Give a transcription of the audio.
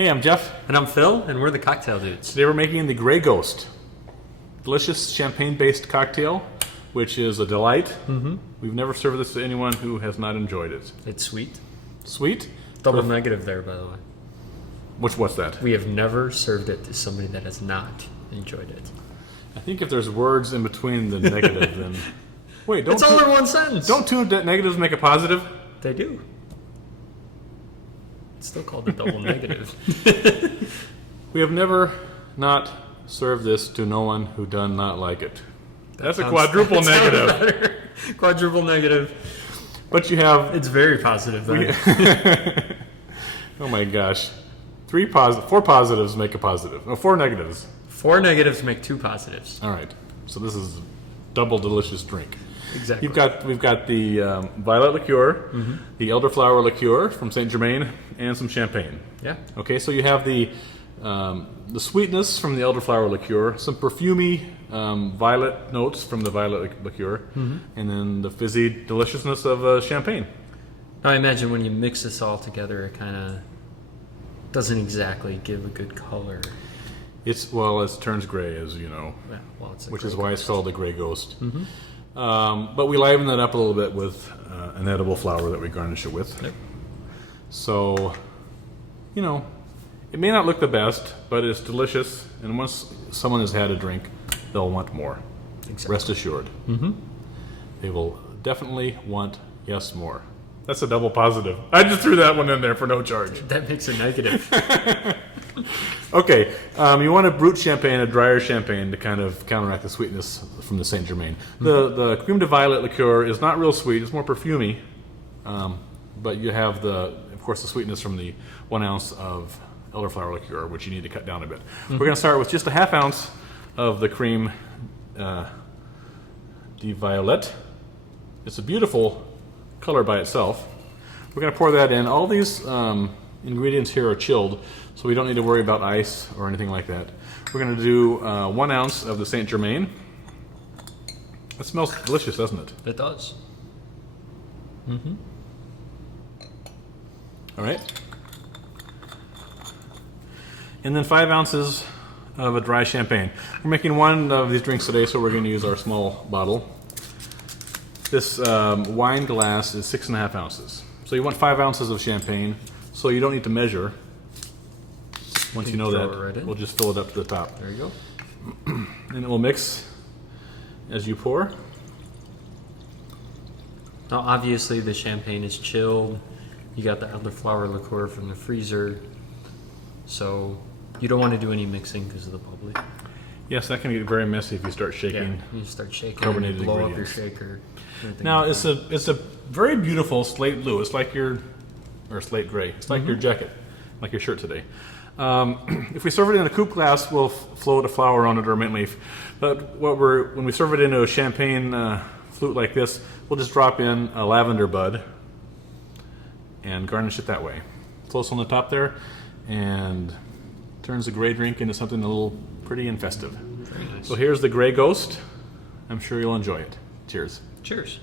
Hey, I'm Jeff. And I'm Phil, and we're the Cocktail Dudes. Today we're making the Grey Ghost. Delicious champagne-based cocktail, which is a delight. Mm-hmm. We've never served this to anyone who has not enjoyed it. It's sweet. Sweet? Double negative there, by the way. What's that? We have never served it to somebody that has not enjoyed it. I think if there's words in between the negative, then... Wait, don't... It's all in one sentence. Don't two negatives make a positive? They do. It's still called a double negative. We have never not served this to no one who done not like it. That's a Sounds- quadruple that sounds negative. better. Quadruple negative. But you have... It's very positive, though. Oh my gosh. Four positives make a positive. No, four negatives. 4 negatives make 2 positives. All right. So this is a double delicious drink. Exactly. We've got the violet liqueur, the elderflower liqueur from Saint Germain, and some champagne. Yeah. Okay, so you have the sweetness from the elderflower liqueur, some perfumey violet notes from the violet liqueur, and then the fizzy deliciousness of champagne. Now, I imagine when you mix this all together, it kind of doesn't exactly give a good color. It turns gray, as you know, It's which is why it's called the Grey Ghost. But we liven it up a little bit with an edible flower that we garnish it with. Yep. So, it may not look the best, but it's delicious. And once someone has had a drink, they'll want more. Exactly. Rest assured. They will definitely want more. That's a double positive. I just threw that one in there for no charge. That makes a negative. Okay, you want a brut champagne, a drier champagne, to kind of counteract the sweetness from the Saint Germain. The crème de violet liqueur is not real sweet; it's more perfumey. But you have of course, the sweetness from the 1 ounce of elderflower liqueur, which you need to cut down a bit. We're going to start with just a ½ ounce of the crème de violette. It's a beautiful color by itself. We're going to pour that in. All these ingredients here are chilled, so we don't need to worry about ice or anything like that. We're going to do 1 ounce of the Saint Germain. It smells delicious, doesn't it? It does. All right. And then 5 ounces of a dry champagne. We're making one of these drinks today, so we're going to use our small bottle. This wine glass is 6.5 ounces. So you want 5 ounces of champagne, so you don't need to measure. Once you know that, we'll just fill it up to the top. There you go. And it will mix as you pour. Now, obviously, the champagne is chilled. You got the elderflower liqueur from the freezer. So you don't want to do any mixing because of the bubbly. Yes, that can get very messy if you start shaking. Yeah, you start shaking, carbonated blow ingredients. up your shaker. Now, it's a very beautiful slate blue. It's like or slate gray. It's like your jacket, like your shirt today. If we serve it in a coupe glass, we'll float a flower on it or a mint leaf. But when we serve it into a champagne flute like this, we'll just drop in a lavender bud and garnish it that way. Close on the top there, and turns the gray drink into something a little pretty and festive. Very nice. So here's the Grey Ghost. I'm sure you'll enjoy it. Cheers. Cheers.